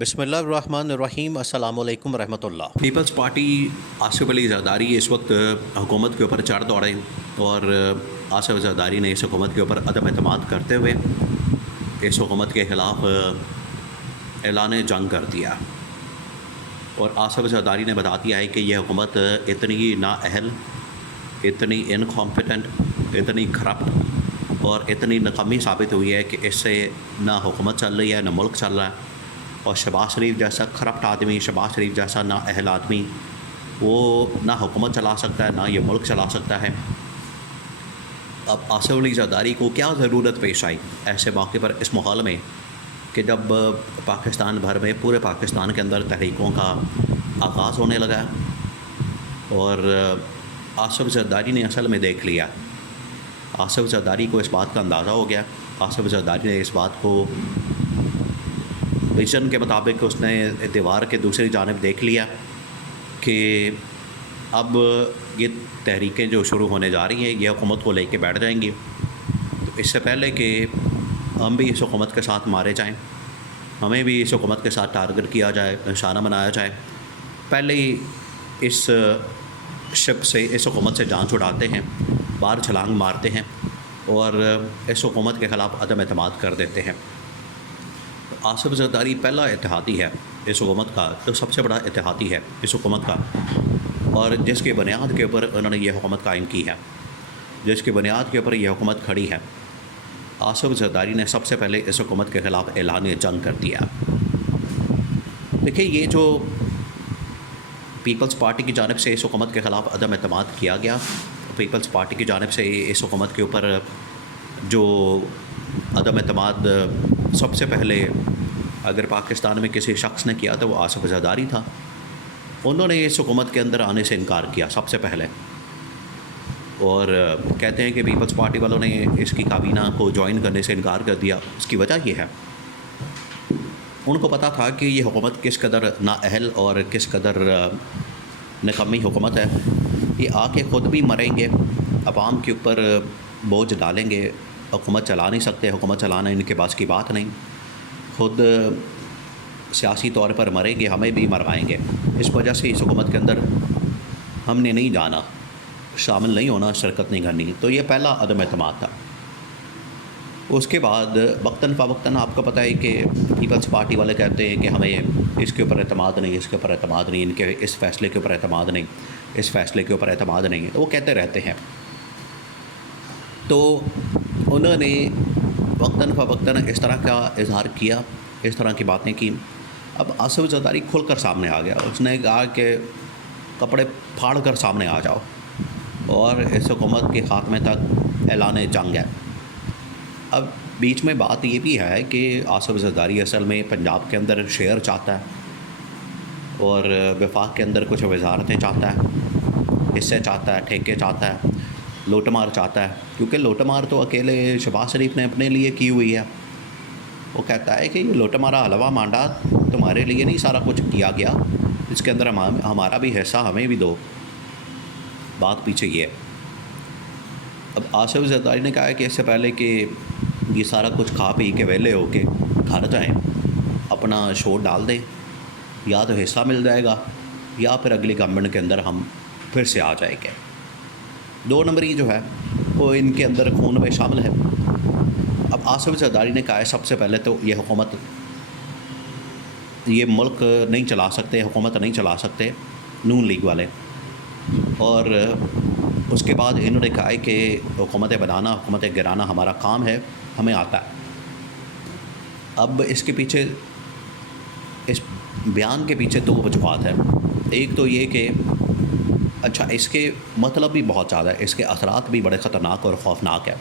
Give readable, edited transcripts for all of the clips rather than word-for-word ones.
بسم اللہ الرحمن الرحیم، السلام علیکم ورحمۃ اللہ۔ پیپلز پارٹی آصف علی زرداری اس وقت حکومت کے اوپر چڑھ دوڑے اور آصف زرداری نے اس حکومت کے اوپر عدم اعتماد کرتے ہوئے اس حکومت کے خلاف اعلان جنگ کر دیا اور آصف زرداری نے بتا دیا ہے کہ یہ حکومت اتنی نااہل، اتنی انکمپیٹنٹ، اتنی کرپٹ اور اتنی ناکامی ثابت ہوئی ہے کہ اس سے نہ حکومت چل رہی ہے نہ ملک چل رہا ہے، اور شہباز شریف جیسا کرپٹ آدمی، شہباز شریف جیسا نااہل آدمی، وہ نہ حکومت چلا سکتا ہے نہ یہ ملک چلا سکتا ہے۔ اب آصف علی زرداری کو کیا ضرورت پیش آئی ایسے موقع پر اس ماحول میں کہ جب پاکستان بھر میں، پورے پاکستان کے اندر تحریکوں کا آغاز ہونے لگا اور آصف زرداری نے اصل میں دیکھ لیا، آصف زرداری کو اس بات کا اندازہ ہو گیا، آصف زرداری نے اس بات کو ویژن کے مطابق اس نے دیوار کے دوسری جانب دیکھ لیا کہ اب یہ تحریکیں جو شروع ہونے جا رہی ہیں یہ حکومت کو لے کے بیٹھ جائیں گی، تو اس سے پہلے کہ ہم بھی اس حکومت کے ساتھ مارے جائیں، ہمیں بھی اس حکومت کے ساتھ ٹارگٹ کیا جائے، نشانہ بنایا جائے، پہلے ہی اس شپ سے، اس حکومت سے جان چھڑاتے ہیں، باہر چھلانگ مارتے ہیں اور اس حکومت کے خلاف عدم اعتماد کر دیتے ہیں۔ آصف زرداری پہلا اتحادی ہے اس حکومت کا، تو سب سے بڑا اتحادی ہے اس حکومت کا، اور جس کی بنیاد کے اوپر انہوں نے یہ حکومت قائم کی ہے، جس کی بنیاد کے اوپر یہ حکومت کھڑی ہے۔ آصف زرداری نے سب سے پہلے اس حکومت کے خلاف اعلان جنگ کر دیا۔ دیکھیں، یہ جو پیپلز پارٹی کی جانب سے اس حکومت کے خلاف عدم اعتماد کیا گیا، پیپلز پارٹی کی جانب سے اس حکومت کے اوپر جو عدم اعتماد سب سے پہلے اگر پاکستان میں کسی شخص نے کیا تو وہ آصف زرداری تھا۔ انہوں نے اس حکومت کے اندر آنے سے انکار کیا سب سے پہلے، اور کہتے ہیں کہ پیپلز پارٹی والوں نے اس کی کابینہ کو جوائن کرنے سے انکار کر دیا۔ اس کی وجہ یہ ہے، ان کو پتہ تھا کہ یہ حکومت کس قدر نااہل اور کس قدر ناکامی حکومت ہے، یہ آ کے خود بھی مریں گے، عوام کے اوپر بوجھ ڈالیں گے، حکومت چلا نہیں سکتے، حکومت چلانا ان کے پاس کی بات نہیں، خود سیاسی طور پر مریں گے، ہمیں بھی مروائیں گے، اس وجہ سے اس حکومت کے اندر ہم نے نہیں جانا، شامل نہیں ہونا، شرکت نہیں کرنی۔ تو یہ پہلا عدم اعتماد تھا۔ اس کے بعد وقتاً فوقتاً آپ کو پتہ ہے کہ پیپلز پارٹی والے کہتے ہیں کہ ہمیں اس کے اوپر اعتماد نہیں، اس کے اوپر اعتماد نہیں، ان کے اس فیصلے کے اوپر اعتماد نہیں، اس فیصلے کے اوپر اعتماد نہیں، وہ کہتے رہتے ہیں۔ تو انہوں نے وقتاً فوقتاً اس طرح کا اظہار کیا، اس طرح کی باتیں کی۔ اب آصف زرداری کھل کر سامنے آ گیا، اس نے کہا کہ کپڑے پھاڑ کر سامنے آ جاؤ اور اس حکومت کے خاتمے تک اعلان جنگ ہے۔ اب بیچ میں بات یہ بھی ہے کہ آصف زرداری اصل میں پنجاب کے اندر شیئر چاہتا ہے اور وفاق کے اندر کچھ وزارتیں چاہتا ہے، حصے چاہتا ہے، ٹھیکے چاہتا ہے، لوٹ مار چاہتا ہے، کیونکہ لوٹ مار تو اکیلے شہباز شریف نے اپنے لیے کی ہوئی ہے۔ وہ کہتا ہے کہ یہ لوٹ مارا حلوہ مانڈا تمہارے لیے نہیں سارا کچھ کیا گیا، اس کے اندر ہمارا بھی حصہ، ہمیں بھی دو۔ بات پیچھے یہ ہے۔ اب آصف زرداری نے کہا ہے کہ اس سے پہلے کہ یہ سارا کچھ کھا پی کے ویلے ہو کے گھر جائیں، اپنا شوٹ ڈال دیں، یا تو حصہ مل جائے گا یا پھر اگلی گورنمنٹ کے اندر ہم پھر سے آ جائیں گے۔ دو نمبری جو ہے وہ ان کے اندر خون میں شامل ہے۔ اب آصف زرداری نے کہا ہے سب سے پہلے تو یہ حکومت، یہ ملک نہیں چلا سکتے، حکومت نہیں چلا سکتے نون لیگ والے، اور اس کے بعد انہوں نے کہا ہے کہ حکومت بنانا، حکومت گرانا ہمارا کام ہے، ہمیں آتا ہے۔ اب اس کے پیچھے، اس بیان کے پیچھے دو وجوہات ہیں۔ ایک تو یہ کہ اچھا، اس کے مطلب بھی بہت زیادہ ہے، اس کے اثرات بھی بڑے خطرناک اور خوفناک ہے۔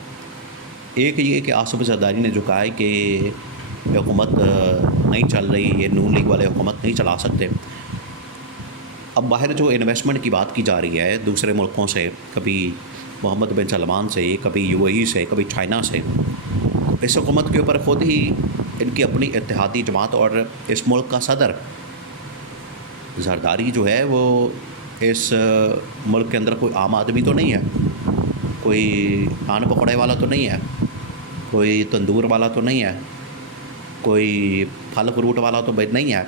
ایک یہ کہ آصف زرداری نے جو کہا ہے کہ یہ حکومت نہیں چل رہی، یہ نون لیگ والے حکومت نہیں چلا سکتے۔ اب باہر جو انویسٹمنٹ کی بات کی جا رہی ہے دوسرے ملکوں سے، کبھی محمد بن سلمان سے، کبھی یو اے ای سے، کبھی چائنا سے، اس حکومت کے اوپر خود ہی ان کی اپنی اتحادی جماعت اور اس ملک کا صدر زرداری جو ہے وہ اس ملک کے اندر کوئی عام آدمی تو نہیں ہے، کوئی پان پکوڑے والا تو نہیں ہے، کوئی تندور والا تو نہیں ہے، کوئی پھل فروٹ والا تو نہیں ہے،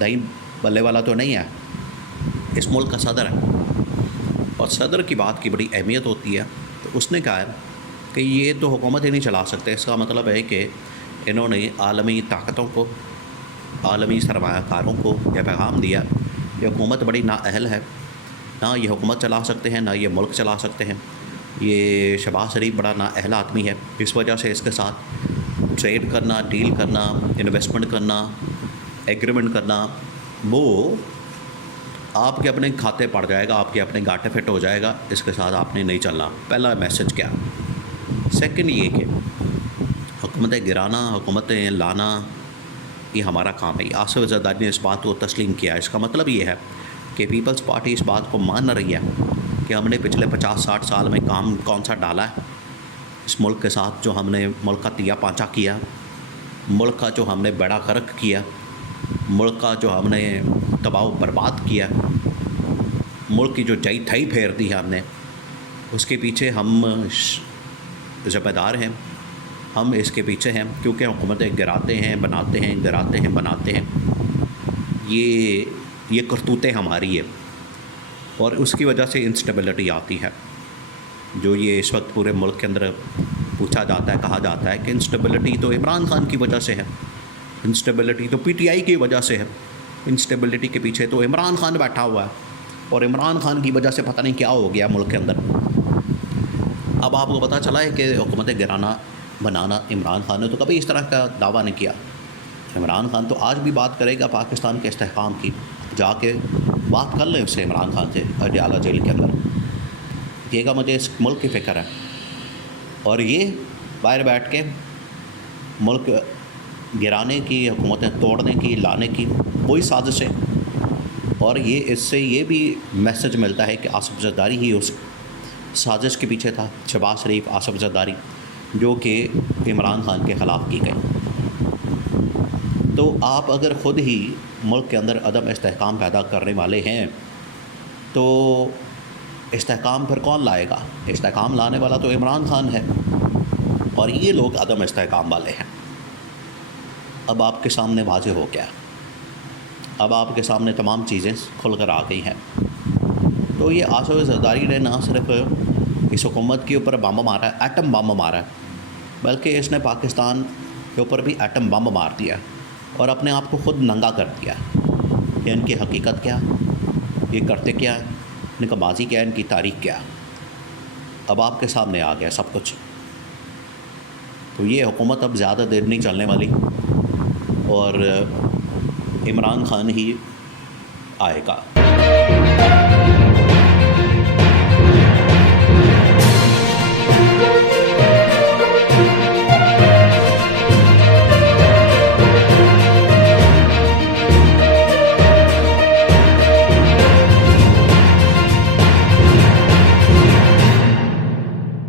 دہی بلے والا تو نہیں ہے، اس ملک کا صدر ہے، اور صدر کی بات کی بڑی اہمیت ہوتی ہے۔ تو اس نے کہا ہے کہ یہ تو حکومت ہی نہیں چلا سکتے، اس کا مطلب ہے کہ انہوں نے عالمی طاقتوں کو، عالمی سرمایہ کاروں کو یہ پیغام دیا کہ حکومت بڑی نااہل ہے، نہ یہ حکومت چلا سکتے ہیں، نہ یہ ملک چلا سکتے ہیں، یہ شہباز شریف بڑا نااہل آدمی ہے، اس وجہ سے اس کے ساتھ ٹریڈ کرنا، ڈیل کرنا، انویسٹمنٹ کرنا، ایگریمنٹ کرنا، وہ آپ کے اپنے کھاتے پڑ جائے گا، آپ کے اپنے گاٹے فٹ ہو جائے گا، اس کے ساتھ آپ نے نہیں چلنا۔ پہلا میسج کیا۔ سیکنڈ یہ کہ حکومتیں گرانا، حکومتیں لانا یہ ہمارا کام ہے۔ آصف زرداری نے اس بات کو تسلیم کیا۔ اس کا مطلب یہ ہے کہ پیپلز پارٹی اس بات کو مان رہی ہے کہ ہم نے پچھلے 50-60 سال میں کام کون سا ڈالا ہے اس ملک کے ساتھ، جو ہم نے ملک کا تیا پانچا کیا، ملک کا جو ہم نے بیڑا غرق کیا، ملک کا جو ہم نے تباہ و برباد کیا، ملک کی جو جئی تھئی پھیر دی ہے ہم نے، اس کے پیچھے ہم ذمہ دار ہیں، ہم اس کے پیچھے ہیں، کیونکہ حکومتیں گراتے ہیں، بناتے ہیں، گراتے ہیں، بناتے ہیں، یہ کرتوتیں ہماری ہے، اور اس کی وجہ سے انسٹیبلٹی آتی ہے۔ جو یہ اس وقت پورے ملک کے اندر پوچھا جاتا ہے، کہا جاتا ہے کہ انسٹیبلٹی تو عمران خان کی وجہ سے ہے، انسٹیبلٹی تو پی ٹی آئی کی وجہ سے ہے، انسٹیبلٹی کے پیچھے تو عمران خان بیٹھا ہوا ہے، اور عمران خان کی وجہ سے پتہ نہیں کیا ہو گیا ملک کے اندر۔ اب آپ کو پتہ چلا ہے کہ حکومتیں گرانا بنانا عمران خان نے تو کبھی اس طرح کا دعویٰ نہیں کیا۔ عمران خان تو آج بھی بات کرے گا پاکستان کے استحکام کی، جا کے بات کر لیں اس سے، عمران خان سے اڈیالہ جیل کے اندر، کہے گا مجھے اس ملک کی فکر ہے، اور یہ باہر بیٹھ کے ملک گرانے کی، حکومتیں توڑنے کی، لانے کی وہی سازشیں، اور یہ اس سے یہ بھی میسج ملتا ہے کہ آصف زرداری ہی اس سازش کے پیچھے تھا، شہباز شریف، آصف زرداری، جو کہ عمران خان کے خلاف کی گئی۔ تو آپ اگر خود ہی ملک کے اندر عدم استحکام پیدا کرنے والے ہیں تو استحکام پھر کون لائے گا؟ استحکام لانے والا تو عمران خان ہے، اور یہ لوگ عدم استحکام والے ہیں۔ اب آپ کے سامنے واضح ہو گیا، اب آپ کے سامنے تمام چیزیں کھل کر آ گئی ہیں۔ تو یہ آصف زرداری نے نہ صرف اس حکومت کے اوپر بم مارا ہے، ایٹم بم مارا ہے، بلکہ اس نے پاکستان کے اوپر بھی ایٹم بم مار دیا اور اپنے آپ کو خود ننگا کر دیا کہ ان کی حقیقت کیا، یہ کرتے کیا ہے، ان کا ماضی کیا ہے، ان کی تاریخ کیا ہے۔ اب آپ کے سامنے آ گیا سب کچھ۔ تو یہ حکومت اب زیادہ دیر نہیں چلنے والی، اور عمران خان ہی آئے گا۔